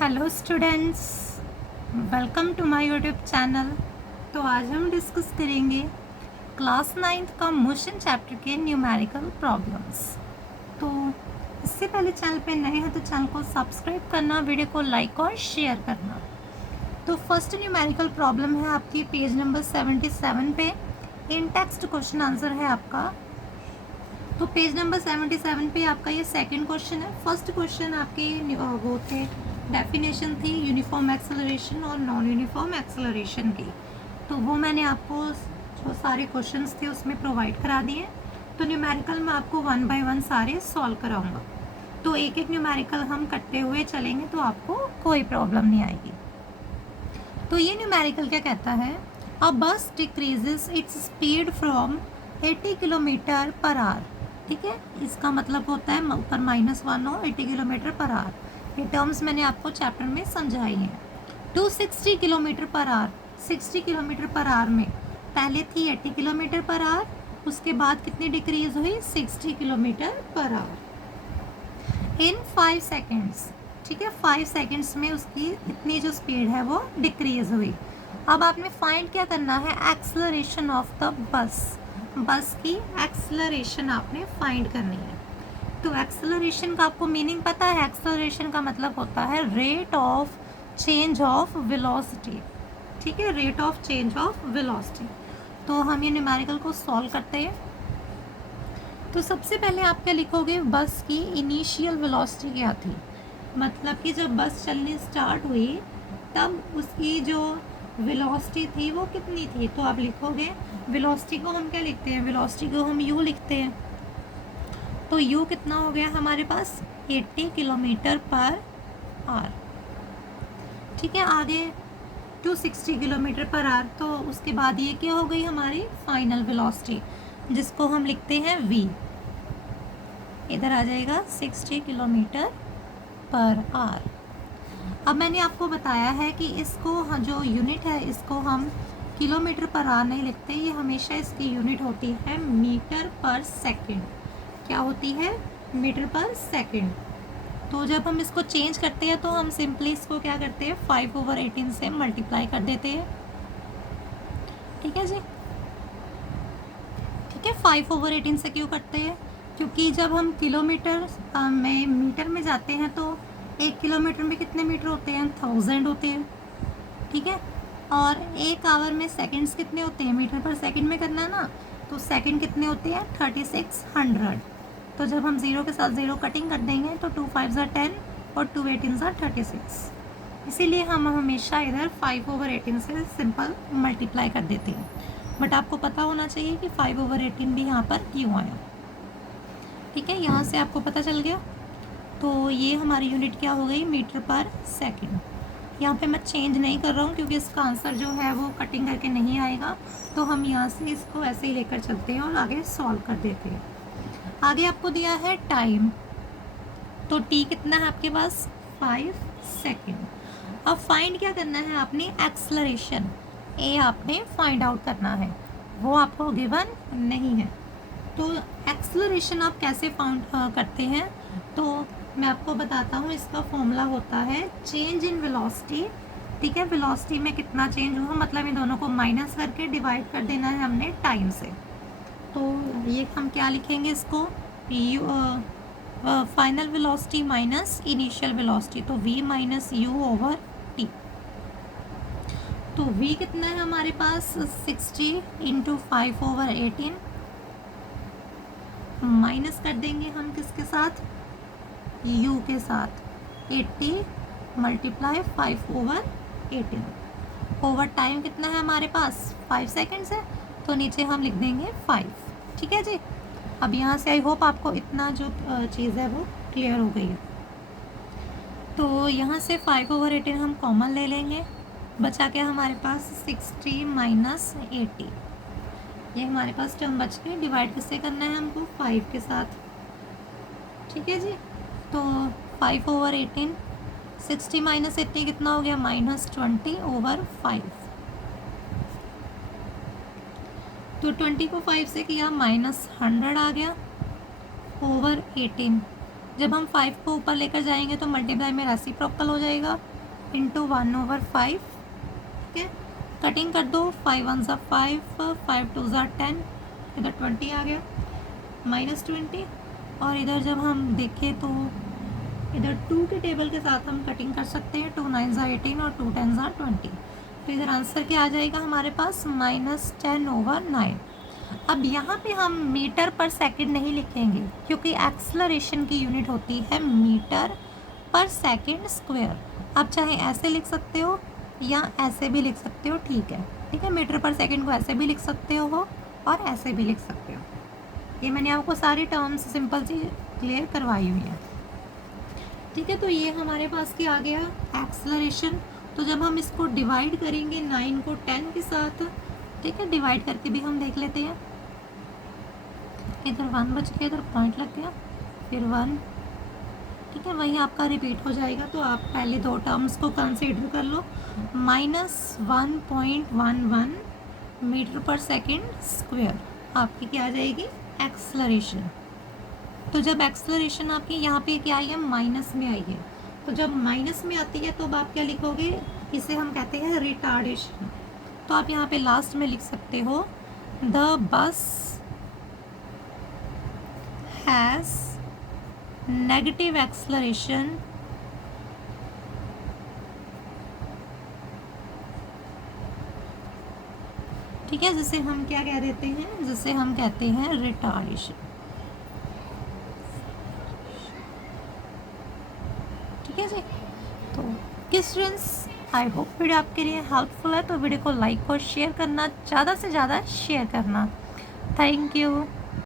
Hello students, welcome to my YouTube channel. तो आज हम डिस्कस करेंगे क्लास 9th का मोशन चैप्टर के न्यूमेरिकल प्रॉब्लम्स। तो इससे पहले चैनल पे नए हैं तो चैनल को सब्सक्राइब करना, वीडियो को लाइक और शेयर करना। तो फर्स्ट न्यूमेरिकल प्रॉब्लम है आपकी पेज नंबर 77 पे। इन टेक्स्ट क्वेश्चन आंसर है आपका। तो पेज नंबर 77 पे आपका ये सेकंड क्वेश्चन है। फर्स्ट क्वेश्चन आपके वो थे, डेफिनेशन थी यूनिफॉर्म एक्सेलरेशन और नॉन यूनिफॉर्म एक्सेलरेशन की। तो वो मैंने आपको जो सारे क्वेश्चंस थे उसमें प्रोवाइड करा दिए। तो न्यूमेरिकल में आपको 1 बाय 1 सारे सॉल्व कराऊंगा। तो एक एक न्यूमेरिकल हम करते हुए चलेंगे तो आपको कोई प्रॉब्लम नहीं आएगी। तो ये न्यूमेरिकल क्या कहता है, अ बस decreases its speed from 80 kilometre per our. ठीक है, इसका मतलब होता है ऊपर -1 हो 80 किलोमीटर पर आवर। ये टर्म्स मैंने आपको चैप्टर में समझाई हैं। Two 60 kilometre per hour, 60 kilometre per hour में पहले थी 80 किलोमीटर पर आवर, उसके बाद कितनी डिक्रीज हुई 60 kilometre per our in 5 seconds. ठीक है, 5 सेकेंड्स में उसकी इतनी जो स्पीड है वो डिक्रीज हुई। अब आपने फाइंड क्या करना है, एक्सेलरेशन ऑफ द बस। बस की एक्सेलरेशन आपने फाइंड करनी है। तो एक्सेलरेशन का आपको मीनिंग पता है, एक्सेलरेशन का मतलब होता है rate of change of velocity. ठीक है, rate of change of velocity. तो हम ये न्यूमेरिकल को सॉल्व करते हैं। तो सबसे पहले आप क्या लिखोगे, बस की इनिशियल वेलोसिटी क्या थी। मतलब कि जब बस चलनी स्टार्ट हुई तब उसकी जो वेलोसिटी थी वो कितनी थी। तो आप लिखोगे वेलोसिटी को हम क्या लिखते हैं, वेलोसिटी को हम यू लिखते हैं। तो यू कितना हो गया हमारे पास 80 किलोमीटर पर आवर। ठीक है, आगे 260 किलोमीटर पर आवर। तो उसके बाद ये क्या हो गई हमारी फाइनल वेलोसिटी, जिसको हम लिखते हैं v। इधर आ जाएगा 60 किलोमीटर पर आवर। अब मैंने आपको बताया है कि इसको जो यूनिट है इसको हम किलोमीटर पर आवर नहीं लिखते, ये हमेशा इसकी यूनिट होती है मीटर पर सेकंड। क्या होती है, मीटर पर सेकंड। तो जब हम इसको चेंज करते हैं तो हम सिंपली इसको क्या करते हैं 5/18 से मल्टीप्लाई कर देते हैं। ठीक है जी, ठीक है, 5/18 से क्यों करते हैं, क्योंकि जब हम किलोमीटर में मीटर में जाते हैं तो 1 किलोमीटर में कितने मीटर होते हैं, 1000 होते हैं। ठीक है, और 1 आवर में सेकंड्स कितने होते हैं, मीटर पर सेकंड में करना है ना, तो सेकंड कितने होते हैं 3600। तो जब हम ज़ीरो के साथ ज़ीरो कटिंग कर देंगे तो 2 5 10 और 2 18 36। इसीलिए हम हमेशा इधर 5/18 से सिंपल मल्टीप्लाई कर देते हैं। बट आपको पता होना चाहिए कि 5/18 भी यहाँ पर क्यों आया। ठीक है, यहाँ से आपको पता चल गया। तो ये हमारी यूनिट क्या हो गई, मीटर पर सेकंड। यहाँ पे मैं चेंज नहीं कर रहा हूँ क्योंकि इसका आंसर जो है वो कटिंग करके नहीं आएगा। तो हम यहाँ से इसको ऐसे ही लेकर चलते हैं और आगे सॉल्व कर देते हैं। आगे आपको दिया है टाइम। तो टी कितना है आपके पास 5 सेकेंड। अब फाइंड क्या करना है आपने, एक्सेलरेशन ए आपने फाइंड आउट करना है, वो आपको गिवन नहीं है। तो एक्सेलरेशन आप कैसे फाउंड करते हैं, तो मैं आपको बताता हूँ। इसका फॉर्मूला होता है चेंज इन वेलोसिटी। ठीक है, वेलोसिटी में कितना चेंज हुआ, मतलब इन दोनों को माइनस करके डिवाइड कर देना है हमने टाइम से। तो ये हम क्या लिखेंगे इसको, you final velocity minus initial velocity, तो v minus you over T. तो v कितना है हमारे पास 60 इंटू 5/18, माइनस कर देंगे हम किसके साथ, u के साथ, 80 मल्टीप्लाई 5/18। ओवर टाइम कितना है हमारे पास 5 सेकेंड्स है, तो नीचे हम लिख देंगे 5। ठीक है जी, अब यहाँ से आई होप आपको इतना जो चीज़ है वो क्लियर हो गई है। तो यहाँ से 5/18 हम कॉमन ले लेंगे, बचा के हमारे पास 60 माइनस 80। ये हमारे पास टर्म बच गए, डिवाइड किससे करना है हमको 5 के साथ। ठीक है जी, तो 5/18, 60 माइनस 80 कितना हो गया -20/5। तो 20 को 5 से किया -100 आ गया ओवर 18। जब हम 5 को ऊपर लेकर जाएंगे तो मल्टीप्लाई में रेसिप्रोकल हो जाएगा, इंटू 1/5। ठीक है, कटिंग कर दो, 5 1 ज़ा 5, 5 2 ज़ा 10, इधर 20 आ गया, -20। और इधर जब हम देखें तो इधर 2 के टेबल के साथ हम कटिंग कर सकते हैं, 2 9 ज़ा 18 और 2 10 ज़ा 20। तो इधर आंसर क्या आ जाएगा हमारे पास, -10/9। अब यहाँ पे हम मीटर पर सेकंड नहीं लिखेंगे क्योंकि एक्सलरेशन की यूनिट होती है मीटर पर सेकंड स्क्वायर। आप चाहे ऐसे लिख सकते हो या ऐसे भी लिख सकते हो, ठीक है। ठीक है, मीटर पर सेकंड को ऐसे भी लिख सकते हो और ऐसे भी लिख सकते हो। ये मैंने आपको सारी टर्म्स सिंपल सी क्लियर करवाई हुई है। ठीक है, तो ये हमारे पास क्या आ गया, एक्सलरेशन। तो जब हम इसको डिवाइड करेंगे 9 को 10 के साथ, ठीक है, डिवाइड करके भी हम देख लेते हैं। इधर 1 बच गया, इधर पॉइंट लग गया, फिर 1। ठीक है, वही आपका रिपीट हो जाएगा। तो आप पहले 2 टर्म्स को कंसीडर कर लो, -1.11 मीटर पर सेकेंड स्क्वायर आपकी क्या आ जाएगी, एक्सलरेशन। तो जब एक्सलरेशन आपकी यहाँ पे क्या आई है, माइनस में आई है, तो जब माइनस में आती है तो आप क्या लिखोगे, इसे हम कहते हैं रिटार्डेशन। तो आप यहाँ पे लास्ट में लिख सकते हो, the bus has negative acceleration ठीक है, जिसे हम क्या कह देते हैं, जिसे हम कहते हैं रिटार्डेशन। ठीक है जी। तो किस स्टूडेंट्स, आई होप वीडियो आपके लिए हेल्पफुल है, तो वीडियो को लाइक और शेयर करना, ज़्यादा से ज़्यादा शेयर करना। Thank you.